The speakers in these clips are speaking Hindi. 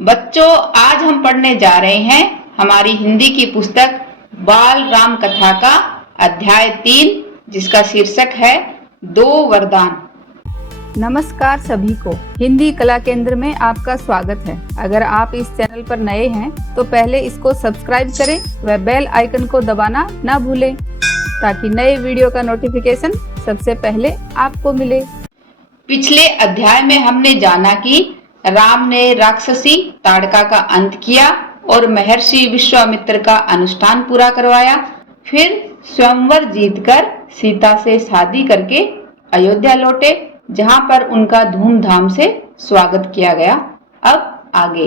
बच्चों, आज हम पढ़ने जा रहे हैं हमारी हिंदी की पुस्तक बाल राम कथा का अध्याय 3, जिसका शीर्षक है 2 वरदान। नमस्कार सभी को, हिंदी कला केंद्र में आपका स्वागत है। अगर आप इस चैनल पर नए हैं तो पहले इसको सब्सक्राइब करें व बेल आइकन को दबाना ना भूलें ताकि नए वीडियो का नोटिफिकेशन सबसे पहले आपको मिले। पिछले अध्याय में हमने जाना कि राम ने राक्षसी ताड़का का अंत किया और महर्षि विश्वामित्र का अनुष्ठान पूरा करवाया। फिर स्वयंवर जीतकर सीता से शादी करके अयोध्या लौटे, जहां पर उनका धूमधाम से स्वागत किया गया। अब आगे,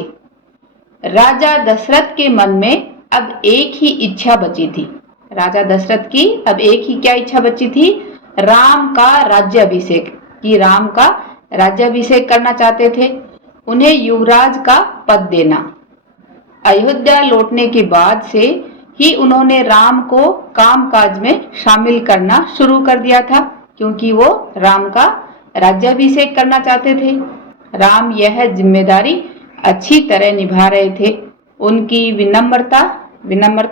राजा दशरथ के मन में अब एक ही इच्छा बची थी। राजा दशरथ की अब एक ही क्या इच्छा बची थी? राम का राज्याभिषेक, कि राम का राज्याभिषेक करना चाहते थे, उन्हें युवराज का पद देना। अयोध्या लौटने के बाद से ही उन्होंने राम को कामकाज में शामिल करना शुरू कर दिया था, क्योंकि वो राम का राज्याभिषेक करना चाहते थे। राम यह जिम्मेदारी अच्छी तरह निभा रहे थे। उनकी विनम्रता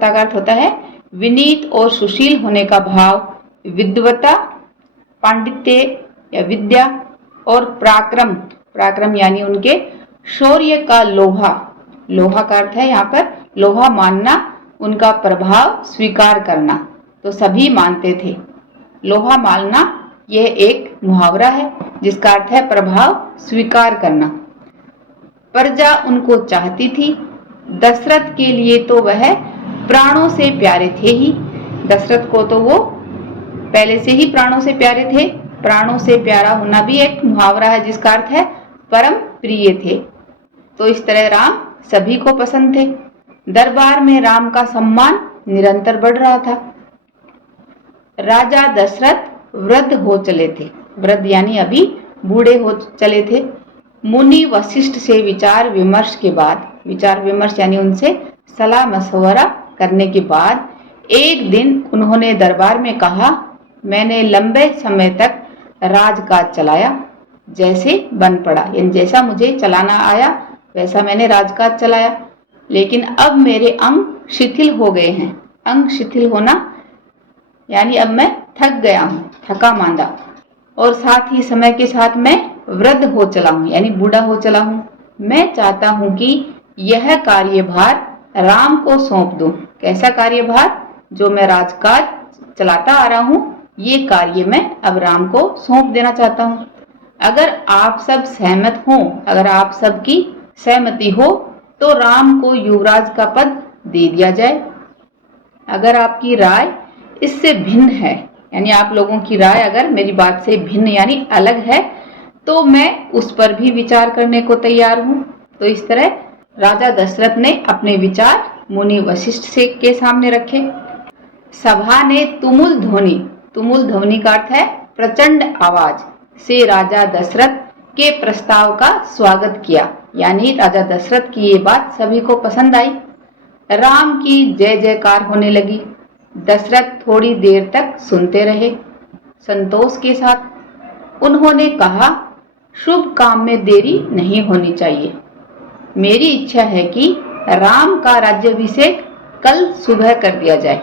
का अर्थ होता है विनीत और सुशील होने का भाव, विद्वता, पांडित्य या विद्या, और पराक्रम यानी उनके शौर्य का लोहा का अर्थ है यहाँ पर लोहा मानना, उनका प्रभाव स्वीकार करना, तो सभी मानते थे। लोहा मानना यह एक मुहावरा है जिसका अर्थ है प्रभाव स्वीकार करना। प्रजा उनको चाहती थी। दशरथ के लिए तो वह प्राणों से प्यारे थे ही। दशरथ को तो वो पहले से ही प्राणों से प्यारे थे। प्राणों से प्यारा होना भी एक मुहावरा है जिसका अर्थ है परम प्रिय थे। तो इस तरह राम सभी को पसंद थे। दरबार में राम का सम्मान निरंतर बढ़ रहा था। राजा दशरथ वृद्ध हो चले थे। वृद्ध यानी अभी बूढ़े हो चले थे। मुनि वशिष्ठ से विचार विमर्श यानी उनसे सलाह मशवरा करने के बाद एक दिन उन्होंने दरबार में कहा, मैंने लंबे समय तक राजकाज चलाया, जैसे बन पड़ा, यानी जैसा मुझे चलाना आया वैसा मैंने राजकाज चलाया, लेकिन अब मेरे अंग शिथिल हो गए हैं। अंग शिथिल होना यानी अब मैं थक गया हूँ, थका मांदा, और साथ ही समय के साथ मैं वृद्ध हो चला हूँ, यानी बूढ़ा हो चला हूँ। मैं चाहता हूँ कि यह कार्यभार राम को सौंप दूं। कैसा कार्यभार? जो मैं राजकाज चलाता आ रहा हूँ, ये कार्य मैं अब राम को सौंप देना चाहता हूँ। अगर आप सब सहमत हों, अगर आप सबकी सहमति हो तो राम को युवराज का पद दे दिया जाए। अगर आपकी राय इससे भिन्न है, यानी आप लोगों की राय अगर मेरी बात से भिन्न यानी अलग है, तो मैं उस पर भी विचार करने को तैयार हूँ। तो इस तरह राजा दशरथ ने अपने विचार मुनि वशिष्ठ से के सामने रखे। सभा ने तुमुल ध्वनि का अर्थ है प्रचंड आवाज से राजा दशरथ के प्रस्ताव का स्वागत किया, यानी राजा दशरथ की ये बात सभी को पसंद आई। राम की जय जयकार होने लगी। दशरथ थोड़ी देर तक सुनते रहे संतोष के साथ। उन्होंने कहा, शुभ काम में देरी नहीं होनी चाहिए। मेरी इच्छा है कि राम का राज्याभिषेक कल सुबह कर दिया जाए।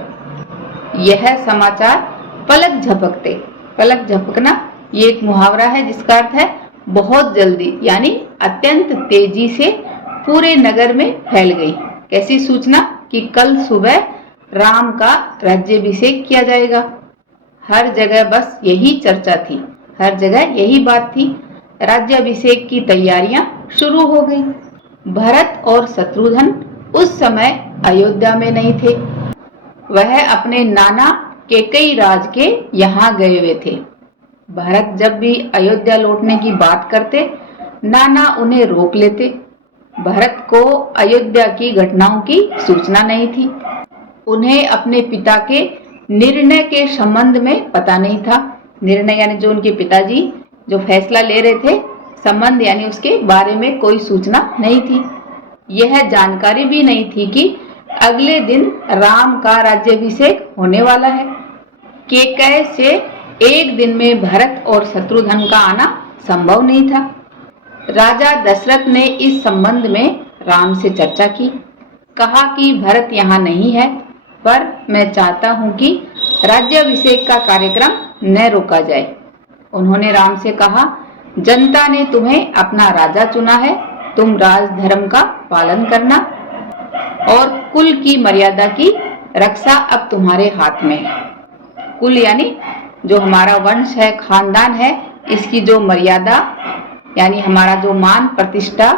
यह समाचार पलक झपकना ये एक मुहावरा है जिसका अर्थ है बहुत जल्दी, यानी अत्यंत तेजी से पूरे नगर में फैल गई। कैसी सूचना? कि कल सुबह राम का राज्याभिषेक किया जाएगा। हर जगह बस यही चर्चा थी, हर जगह यही बात थी। राज्याभिषेक की तैयारियां शुरू हो गई। भरत और शत्रुघ्न उस समय अयोध्या में नहीं थे। वह अपने नाना कैकेयी राज के यहाँ गए हुए थे। भरत जब भी अयोध्या लौटने की बात करते, नाना उन्हें रोक लेते। भरत को अयोध्या की घटनाओं की सूचना नहीं थी। उन्हें अपने पिता के निर्णय के संबंध में पता नहीं था। निर्णय यानी जो उनके पिताजी जो फैसला ले रहे थे, संबंध यानी उसके बारे में कोई सूचना नहीं थी। यह जानकारी भी नहीं थी कि अगले दिन राम का राज्याभिषेक होने वाला है। कैकेयी से एक दिन में भरत और शत्रुघ्न का आना संभव नहीं था। राजा दशरथ ने इस संबंध में राम से चर्चा की। कहा कि भरत यहाँ नहीं है, पर मैं चाहता हूँ कि राज्याभिषेक का कार्यक्रम न रोका जाए। उन्होंने राम से कहा, जनता ने तुम्हें अपना राजा चुना है, तुम राजधर्म का पालन करना और कुल की मर्यादा की रक्षा अब तुम्हारे हाथ में है। कुल यानी जो हमारा वंश है, खानदान है, इसकी जो मर्यादा यानी हमारा जो मान प्रतिष्ठा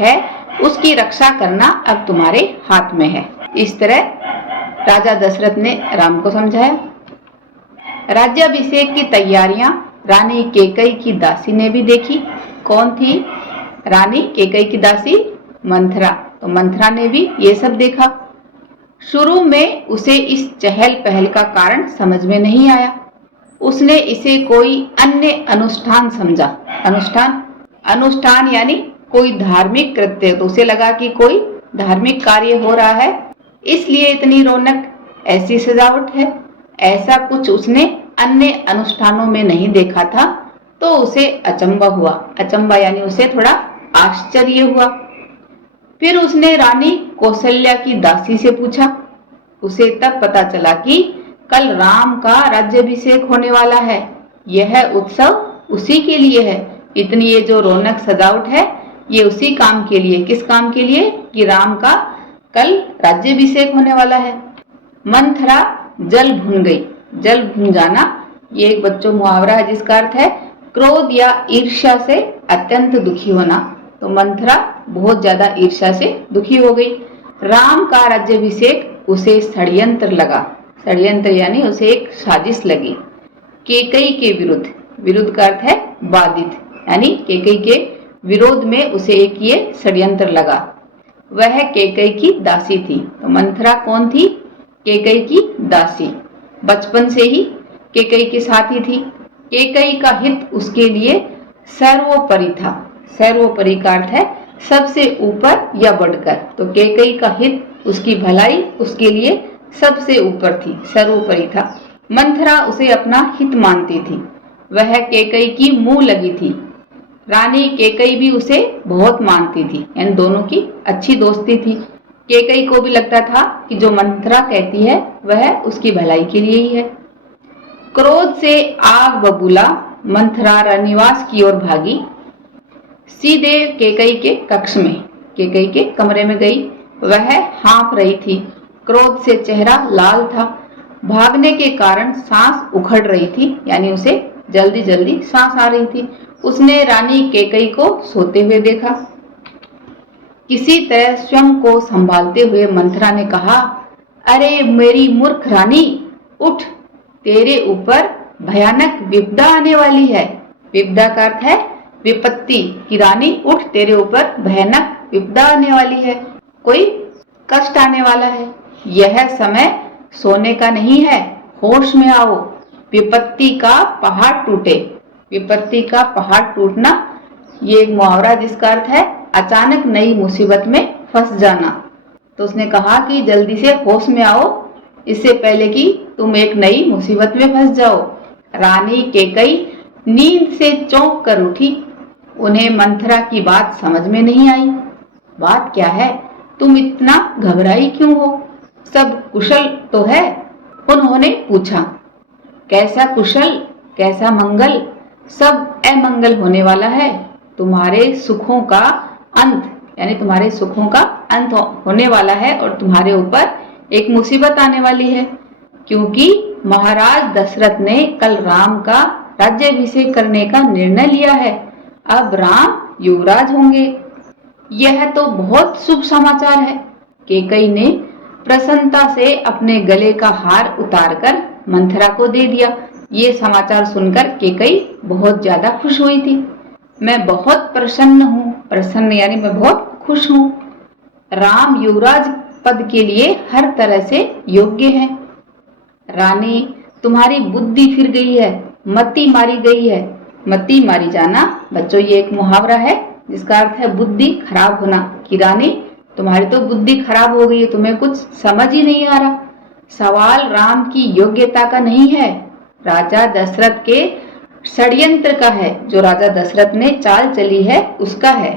है, उसकी रक्षा करना अब तुम्हारे हाथ में है। इस तरह राजा दशरथ ने राम को समझाया। राज्याभिषेक की तैयारियां रानी कैकेयी की दासी ने भी देखी। कौन थी रानी कैकेयी की दासी? मंथरा। तो मंथरा ने भी ये सब देखा। शुरू में उसे इस चहल पहल का कारण समझ में नहीं आया। उसने इसे कोई अन्य अनुष्ठान समझा। अनुष्ठान यानी कोई धार्मिक कृत्य। तो उसे लगा कि कोई धार्मिक कार्य हो रहा है, इसलिए इतनी रौनक, ऐसी सजावट है। ऐसा कुछ उसने अन्य अनुष्ठानों में नहीं देखा था, तो उसे अचंबा हुआ। अचंबा यानी उसे थोड़ा आश्चर्य हुआ। फिर उसने रानी कौशल्या की दासी से पूछा। उसे तब पता चला कि कल राम का राज्याभिषेक होने वाला है। यह उत्सव उसी के लिए है। इतनी ये जो रौनक सजावट है, ये उसी काम के लिए। किस काम के लिए? कि राम का कल राज्याभिषेक होने वाला है। मंथरा जल भुन गई। जल भुन जाना ये एक बच्चों मुहावरा है, जिसका अर्थ है क्रोध या ईर्ष्या से अत्यंत दुखी होना। तो मंथरा बहुत ज्यादा ईर्ष्या से दुखी हो गई। राम का राज्याभिषेक उसे षड्यंत्र लगा। षड्यंत्र यानी उसे एक साजिश लगी। कैकेयी के विरुद्ध, विरुद्ध का अर्थ है बाधित, यानी कैकेयी के विरोध में उसे एक ये षड्यंत्र लगा। वह कैकेयी की दासी थी। तो मंथरा कौन थी? कैकेयी की दासी। बचपन से ही कैकेयी के साथ ही थी। कैकेयी का हित उसके लिए सर्वोपरि था। सर्वोपरि का अर्थ है सबसे ऊपर या बढ़कर। तो कैकेयी का हित, उसकी भलाई उसके लिए सबसे ऊपर थी, सर्वोपरि था। मंथरा उसे अपना हित मानती थी। वह कैकेयी की मुंह लगी थी। रानी कैकेयी भी उसे बहुत मानती थी, यानी दोनों की अच्छी दोस्ती थी। कैकेयी को भी लगता था कि जो मंथरा कहती है वह उसकी भलाई के लिए ही है। क्रोध से आग बबूला मंथरा रनिवास की ओर भागी। सीधे कैकेयी के कक्ष में, कैकेयी के कमरे में गई। वह हाँफ रही थी। क्रोध से चेहरा लाल था। भागने के कारण सांस उखड़ रही थी, यानी उसे जल्दी जल्दी सांस आ रही थी। उसने रानी कैकेयी को सोते हुए देखा। किसी तरह स्वयं को संभालते हुए मंथरा ने कहा, अरे मेरी मूर्ख रानी, उठ, तेरे ऊपर भयानक विपदा आने वाली है। विपदा का अर्थ है विपत्ति। की रानी उठ, तेरे ऊपर भयानक विपदा आने वाली है, कोई कष्ट आने वाला है। यह समय सोने का नहीं है, होश में आओ। विपत्ति का पहाड़ टूटे। विपत्ति का पहाड़ टूटना ये एक मुहावरा, जिसका अर्थ है अचानक नई मुसीबत में फंस जाना। तो उसने कहा कि जल्दी से होश में आओ, इससे पहले कि तुम एक नई मुसीबत में फंस जाओ। रानी कैकेयी नींद से चौंक कर उठी। उन्हें मंथरा की बात समझ में नहीं आई। बात क्या है? तुम इतना घबराई क्यों हो? सब कुशल तो है? उन्होंने पूछा। कैसा कुशल, कैसा मंगल? सब अमंगल होने वाला है। तुम्हारे सुखों का अंत, यानी तुम्हारे सुखों का अंत होने वाला है और तुम्हारे ऊपर एक मुसीबत आने वाली है, क्योंकि महाराज दशरथ ने कल राम का राज्याभिषेक करने का निर्णय लिया है। अब राम युवराज होंगे। यह तो बहुत शुभ समाचार है। कैकेयी ने प्रसन्नता से अपने गले का हार उतारकर मंथरा को दे दिया। ये समाचार सुनकर कैकेयी बहुत ज्यादा खुश हुई थी। मैं बहुत प्रसन्न हूँ। प्रसन्न यानी मैं बहुत खुश हूँ। राम युवराज पद के लिए हर तरह से योग्य है। रानी, तुम्हारी बुद्धि फिर गई है, मति मारी गई है। मति मारी जाना बच्चों ये एक मुहावरा है, जिसका अर्थ है बुद्धि खराब होना। कि रानी, तुम्हारी तो बुद्धि खराब हो गई है, तुम्हें कुछ समझ ही नहीं आ रहा। सवाल राम की योग्यता का नहीं है, राजा दशरथ के षड्यंत्र का है। जो राजा दशरथ ने चाल चली है उसका है।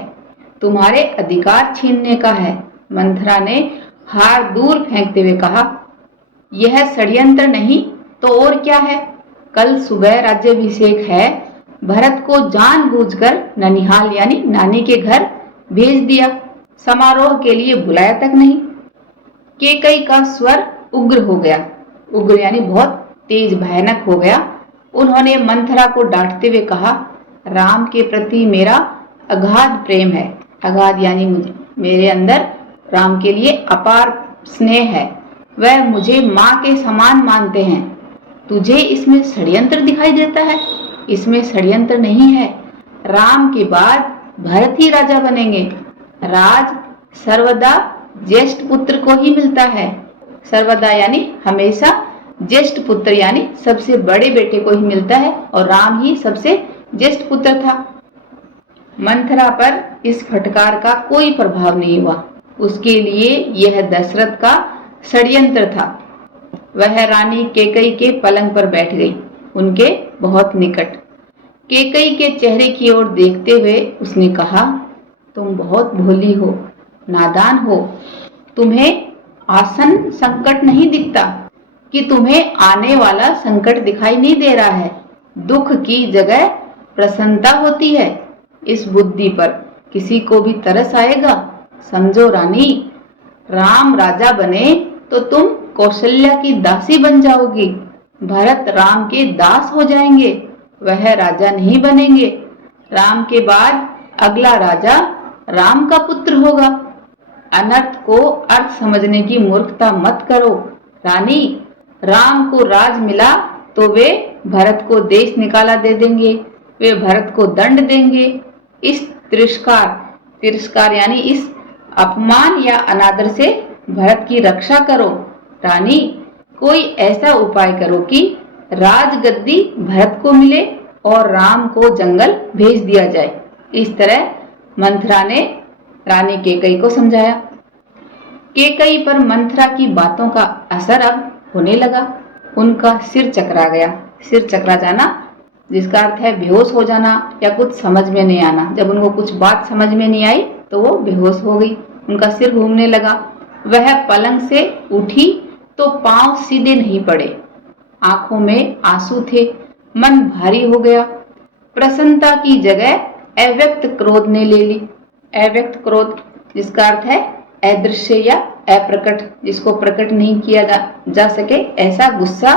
तुम्हारे अधिकार छीनने का है। मंथरा ने हार दूर फेंकते हुए कहा, यह षड्यंत्र नहीं तो और क्या है? कल सुबह राज्याभिषेक है। भरत को जानबूझकर ननिहाल यानी नानी के घर भेज दिया, समारोह के लिए बुलाया तक नहीं। केकई का स्वर उग्र हो गया, उग्र यानी बहुत तेज भयानक हो गया। उन्होंने मंथरा को डांटते हुए कहा, राम के प्रति मेरा अगाध प्रेम है। अगाध यानी मेरे अंदर राम के लिए अपार स्नेह है। वह मुझे माँ के समान मानते हैं। तुझे इसमें षड्यंत्र दिखाई देता है? इसमें षड्यंत्र नहीं है। राम के बाद भरत ही राजा बनेंगे। राज सर्वदा ज्येष्ठ पुत्र को ही मिलता है। सर्वदा यानी हमेशा ज्येष्ठ पुत्र यानी सबसे बड़े बेटे को ही मिलता है, और राम ही सबसे ज्येष्ठ पुत्र था। मंथरा पर इस फटकार का कोई प्रभाव नहीं हुआ। उसके लिए यह दशरथ का षड्यंत्र था। वह रानी केकई के पलंग पर बैठ गई, उनके बहुत निकट। केकई के चेहरे की ओर देखते हुए उसने कहा, तुम बहुत भोली हो, नादान हो। तुम्हें आसन संकट नहीं दिखता कि तुम्हें आने वाला संकट दिखाई नहीं दे रहा है। दुख की जगह प्रसन्नता होती है। इस बुद्धि पर किसी को भी तरस आएगा। समझो रानी, राम राजा बने तो तुम कौशल्या की दासी बन जाओगी। भरत राम के दास हो जाएंगे, वह राजा नहीं बनेंगे। राम के बाद अगला राजा राम का पुत्र होगा। अनर्थ को अर्थ समझने की मूर्खता मत करो रानी। राम को राज मिला तो वे भरत को देश निकाला दे देंगे, वे भरत को दंड देंगे। इस तिरस्कार यानी इस अपमान या अनादर से भरत की रक्षा करो रानी। कोई ऐसा उपाय करो कि राजगद्दी भरत को मिले और राम को जंगल भेज दिया जाए। इस तरह मंथरा ने रानी केकई को समझाया। केकई पर मंथरा की बातों का असर अब होने लगा। उनका सिर चकरा गया। सिर चकरा जाना जिसका अर्थ है बेहोश हो जाना या कुछ समझ में नहीं आना। जब उनको कुछ बात समझ में नहीं आई तो वो बेहोश हो गई, उनका सिर घूमने लगा। वह पलंग से उठी तो पांव सीधे नहीं पड़े, आंखों में आंसू थे, मन भारी हो गया। प्रसन्नता की जगह अव्यक्त क्रोध ने ले ली। अव्यक्त क्रोध जिसका अर्थ है अदृश्य या अप्रकट, जिसको प्रकट नहीं किया जा सके, ऐसा गुस्सा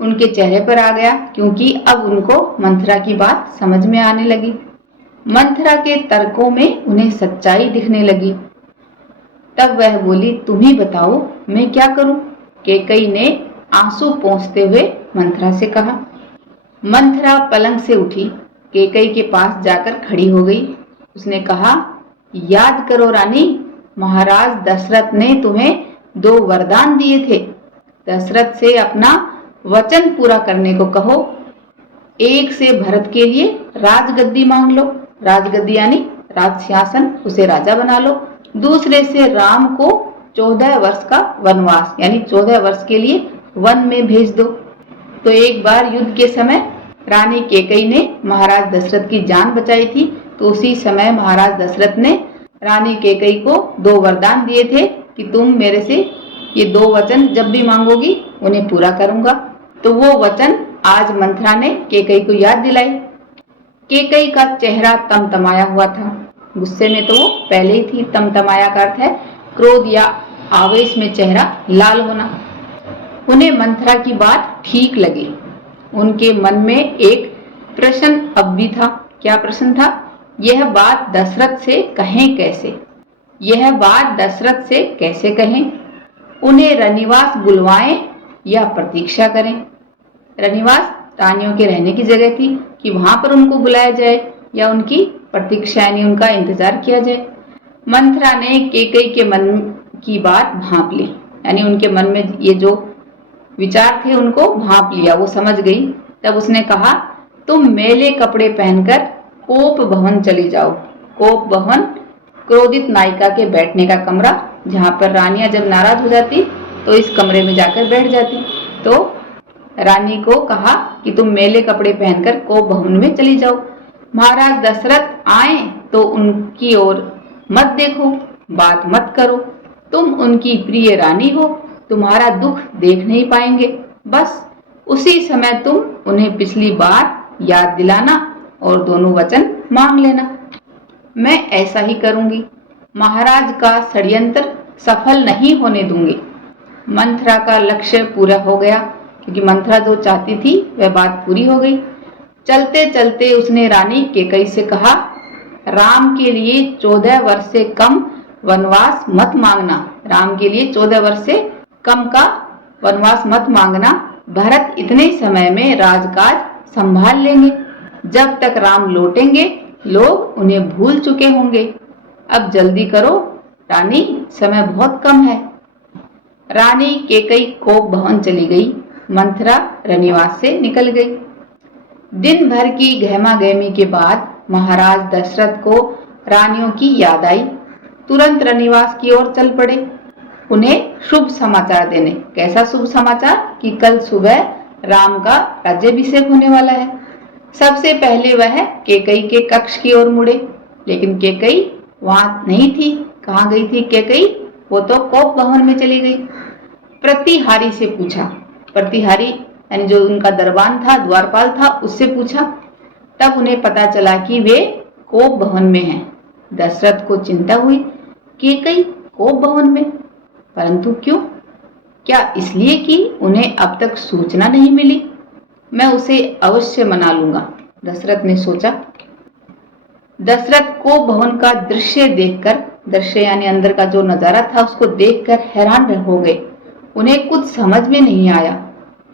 उनके चेहरे पर आ गया, क्योंकि अब उनको मंथरा की बात समझ में आने लगी। मंथरा के तर्कों में उन्हें सच्चाई दिखने लगी। तब वह बोली, तुम ही बताओ मैं क्या करूं? केकई ने आंसू पोंछते हुए मंथरा से कहा। मंथरा पलंग से उठी, केकई के पास जाकर खड़ी हो गई। उसने कहा, याद करो रानी, महाराज दशरथ ने तुम्हें 2 वरदान दिए थे। दशरथ से अपना वचन पूरा करने को कहो। एक से भरत के लिए राजगद्दी मांग लो, राजगद्दी यानी राज सिंहासन, उसे राजा बना लो। दूसरे से राम को 14 वर्ष का वनवास यानी 14 वर्ष के लिए वन में भेज दो। तो एक बार युद्ध के समय रानी केकई ने महाराज दशरथ की जान बचाई थी, तो उसी समय महाराज दशरथ ने रानी केकई को 2 वरदान दिए थे कि तुम मेरे से ये 2 वचन जब भी मांगोगी उन्हें पूरा करूंगा। तो वो वचन आज मंथरा ने केकई को याद दिलाई। केकई का चेहरा तमतमाया हुआ था। गुस्से में तो वो पहले ही थी। तमतमाया का अर्थ है क्रोध या आवेश में चेहरा लाल होना। उन्हें मंथरा की बात ठीक लगी। उनके मन में एक प्रश्न अब भी था। क्या प्रश्न था? यह बात दशरथ से कहें कैसे? यह बात दशरथ से कैसे कहें? उन्हें रनिवास बुलवाएं या प्रतीक्षा करें? रनिवास रानियों के रहने की जगह थी कि वहां पर उनको बुलाया जाए या उनकी प्रतीक्षा यानी उनका इंतजार किया जाए। मंथरा ने केकई के मन की बात भांप ली, यानी उनके मन में ये जो विचार थे उनको भांप लिया, वो समझ गई। तब उसने कहा, तुम मेले कपड़े पहनकर कोप भवन चली जाओ। कोप भवन क्रोधित नायिका के बैठने का कमरा, जहां पर रानियां जब नाराज हो जाती तो इस कमरे में जाकर बैठ जाती। तो रानी को कहा कि तुम मेले कपड़े पहनकर कोप भवन में चली जाओ। महाराज दशरथ आए तो उनकी ओर मत देखो, बात मत करो। तुम उनकी प्रिय रानी हो, तुम्हारा दुख देख नहीं पाएंगे। बस उसी समय तुम उन्हें पिछली बार याद दिलाना और दोनों वचन मांग लेना। मैं ऐसा ही करूंगी। महाराज का षड्यंत्र सफल नहीं होने दूंगी। मंथरा का लक्ष्य पूरा हो गया, क्योंकि मंथरा जो चाहती थी वह बात पूरी हो गई। चलते चलते उसने रानी कैकेयी से कहा, राम के लिए 14 वर्ष से कम वनवास मत मांगना। राम के लिए 14 वर्ष से कम का वनवास मत मांगना। भरत इतने समय में राजकाज संभाल लेंगे। जब तक राम लौटेंगे लोग उन्हें भूल चुके होंगे। अब जल्दी करो रानी, समय बहुत कम है। रानी कैकेयी कोप भवन चली गई। मंथरा रनिवास से निकल गई। दिन भर की गहमा गहमी के बाद महाराज दशरथ को रानियों की याद आई। तुरंत रनिवास की ओर चल पड़े, उन्हें शुभ समाचार देने। कैसा शुभ समाचार? कि कल सुबह राम का राज्याभिषेक होने वाला है। सबसे पहले वह कैकेयी के कक्ष की ओर मुड़े, लेकिन कैकेयी वहां नहीं थी। कहाँ गई थी कैकेयी? वो तो कोप भवन में चली गई। प्रतिहारी से पूछा, प्रतिहारी यानी जो उनका दरबान था, द्वारपाल था, उससे पूछा। तब उन्हें पता चला कि वे कोप भवन में हैं। दशरथ को चिंता हुई, कैकेयी कोप भवन में, परंतु क्यों? क्या इसलिए कि उन्हें अब तक सूचना नहीं मिली? मैं उसे अवश्य मना लूंगा, दशरथ ने सोचा। दशरथ कोप भवन का दृश्य देखकर, दृश्य यानी अंदर का जो नजारा था, उसको देखकर हैरान हो गए। उन्हें कुछ समझ में नहीं आया।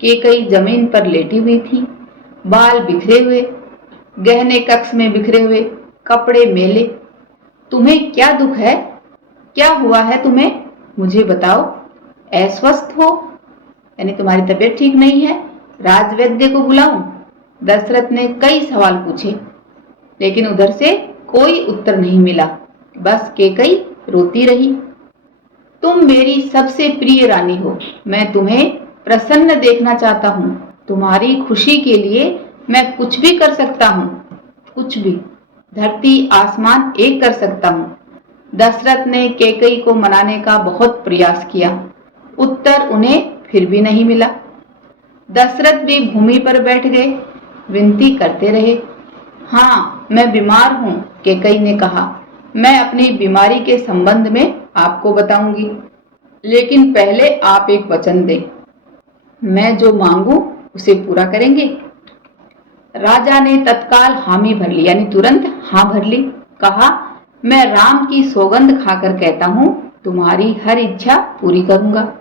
कैकेयी जमीन पर लेटी हुई थी, बाल बिखरे हुए, गहने कक्ष में बिखरे हुए, कपड़े मैले। तुम्हें क्या दुख है? क्या हुआ है तुम्हें? मुझे बताओ। अस्वस्थ हो यानी तुम्हारी तबीयत ठीक नहीं है? राजवैद्य को बुलाऊं? दशरथ ने कई सवाल पूछे, लेकिन उधर से कोई उत्तर नहीं मिला। बस कैकेयी रोती रही। तुम मेरी सबसे प्रिय रानी हो, मैं तुम्हें प्रसन्न देखना चाहता हूँ। तुम्हारी खुशी के लिए मैं कुछ भी कर सकता हूँ, कुछ भी, धरती आसमान एक कर सकता हूँ। दशरथ ने कैकेयी को मनाने का बहुत प्रयास किया, उत्तर उन्हें फिर भी नहीं मिला। दशरथ भी भूमि पर बैठ गए, विनती करते रहे। हाँ, मैं बीमार हूँ, कैकेयी ने कहा। मैं अपनी बीमारी के संबंध में आपको बताऊंगी, लेकिन पहले आप एक वचन दें। मैं जो मांगू उसे पूरा करेंगे? राजा ने तत्काल हामी भर ली, यानी तुरंत हाँ भर ली। कहा, मैं राम की सौगंध खाकर कहता हूँ, तुम्हारी हर इच्छा पूरी करूंगा।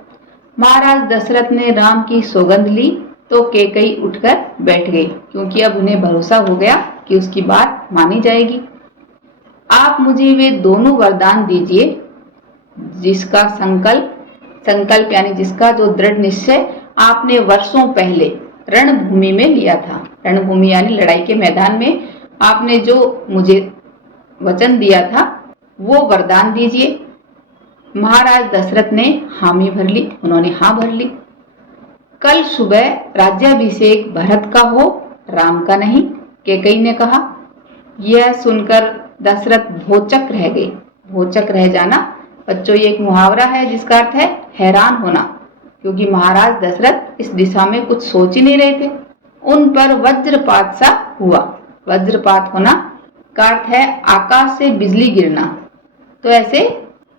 महाराज दशरथ ने राम की सौगंध ली तो कैकेयी उठकर बैठ गई, क्योंकि अब उन्हें भरोसा हो गया कि उसकी बात मानी जाएगी। आप मुझे वे दोनों वरदान दीजिए जिसका संकल्प यानी जिसका जो दृढ़ निश्चय आपने वर्षों पहले रणभूमि में लिया था। रणभूमि यानी लड़ाई के मैदान में आपने जो मुझे वचन दिया था, वो वरदान दीजिए। महाराज दशरथ ने हामी भर ली, उन्होंने हाँ भर ली। कल सुबह राज्याभिषेक भरत का हो, राम का नहीं, कैकेयी ने कहा। यह सुनकर दशरथ भौचक रह गए। भौचक रह जाना बच्चों, ये एक मुहावरा है जिसका अर्थ है हैरान होना, क्योंकि महाराज दशरथ इस दिशा में कुछ सोच ही नहीं रहे थे। उन पर वज्रपात सा हुआ। वज्रपात होना का अर्थ है आकाश से बिजली गिरना। तो ऐसे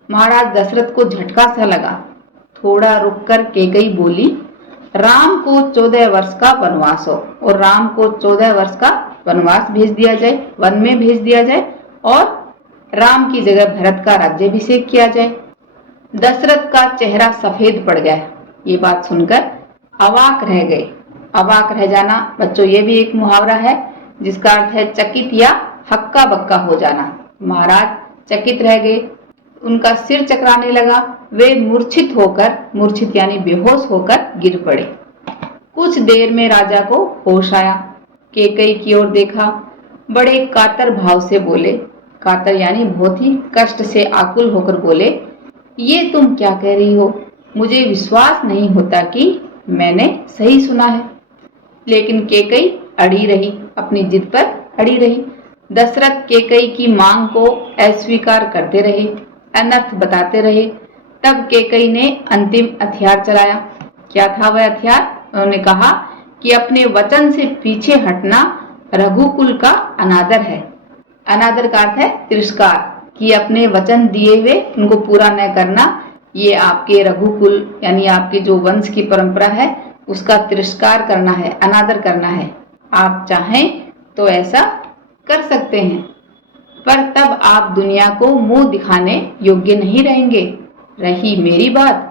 महाराज दशरथ को झटका सा लगा। थोड़ा रुककर कैकेयी बोली, राम को 14 वर्ष का वनवास हो और राम को 14 वर्ष का वनवास भेज दिया जाए, वन में भेज दिया जाए, और राम की जगह भरत का राज्याभिषेक किया जाए। दशरथ का चेहरा सफेद पड़ गया। ये बात सुनकर अवाक रह गए। अवाक रह जाना बच्चों, ये भी एक मुहावरा है जिसका अर्थ है चकित या हक्का बक्का हो जाना। महाराज चकित रह गए, उनका सिर चकराने लगा। वे मूर्छित होकर, मूर्छित यानी बेहोश होकर गिर पड़े। कुछ देर में राजा को होश आया। कैकेयी की ओर देखा, बड़े कातर भाव से बोले, कातर यानी बहुत ही कष्ट से आकुल होकर बोले, ये तुम क्या कह रही हो? मुझे विश्वास नहीं होता कि मैंने सही सुना है। लेकिन कैकेयी अड़ी रही, अपनी जिद पर अड़ी रही। दशरथ केकई की मांग को अस्वीकार करते रहे, अनर्थ बताते रहे। तब केकई ने अंतिम हथियार चलाया। क्या था वह हथियार? उन्होंने कहा कि अपने वचन से पीछे हटना रघुकुल का अनादर है। अनादर का अर्थ है तिरस्कार, कि अपने वचन दिए हुए उनको पूरा न करना, ये आपके रघुकुल यानी आपके जो वंश की परंपरा है उसका तिरस्कार करना है, अनादर करना है। आप चाहें तो ऐसा कर सकते हैं, पर तब आप दुनिया को मुंह दिखाने योग्य नहीं रहेंगे। रही मेरी बात,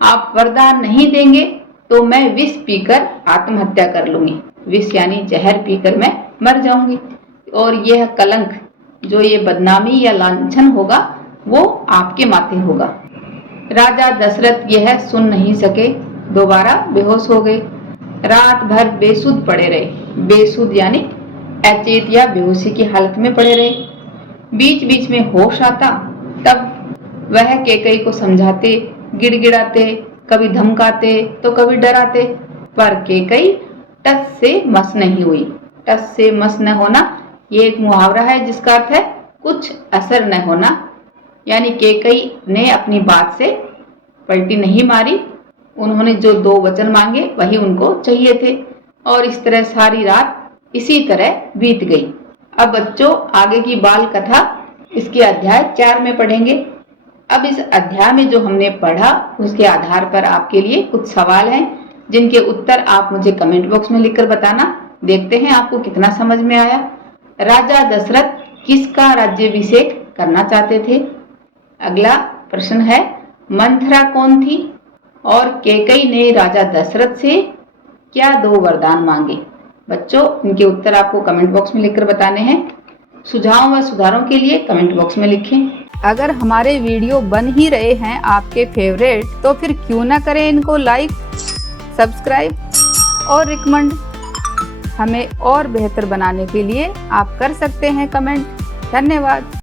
आप वरदान नहीं देंगे तो मैं विष पीकर आत्महत्या कर लूंगी। विष यानी जहर पीकर मैं मर जाऊंगी, और यह कलंक, जो ये बदनामी या लांछन होगा, वो आपके माथे होगा। राजा दशरथ यह सुन नहीं सके, दोबारा बेहोश हो गए। रात भर बेसुध पड़े रहे। बेसुध यानी अचेत या बेहोशी की हालत में पड़े रहे। बीच बीच में होश आता, तब वह केकई को समझाते, गिड़गिड़ाते, कभी धमकाते तो कभी डराते, पर केकई टस से मस नहीं हुई। टस से मस न होना ये एक मुहावरा है जिसका अर्थ है कुछ असर न होना, यानी केकई ने अपनी बात से पलटी नहीं मारी। उन्होंने जो 2 वचन मांगे वही उनको चाहिए थे, और इस तरह सारी रात इसी तरह बीत गई। अब बच्चों, आगे की बाल कथा इसके अध्याय 4 में पढ़ेंगे। अब इस अध्याय में जो हमने पढ़ा उसके आधार पर आपके लिए कुछ सवाल हैं, जिनके उत्तर आप मुझे कमेंट बॉक्स में लिखकर बताना। देखते हैं आपको कितना समझ में आया। राजा दशरथ किसका राज्याभिषेक करना चाहते थे? अगला प्रश्न है, मंथरा कौन थी? और केकई ने राजा दशरथ से क्या 2 वरदान मांगे? बच्चों, इनके उत्तर आपको कमेंट बॉक्स में लिखकर बताने हैं। सुझावों व सुधारों के लिए कमेंट बॉक्स में लिखें। अगर हमारे वीडियो बन ही रहे हैं आपके फेवरेट, तो फिर क्यों ना करें इनको लाइक, सब्सक्राइब और रिकमेंड। हमें और बेहतर बनाने के लिए आप कर सकते हैं कमेंट। धन्यवाद।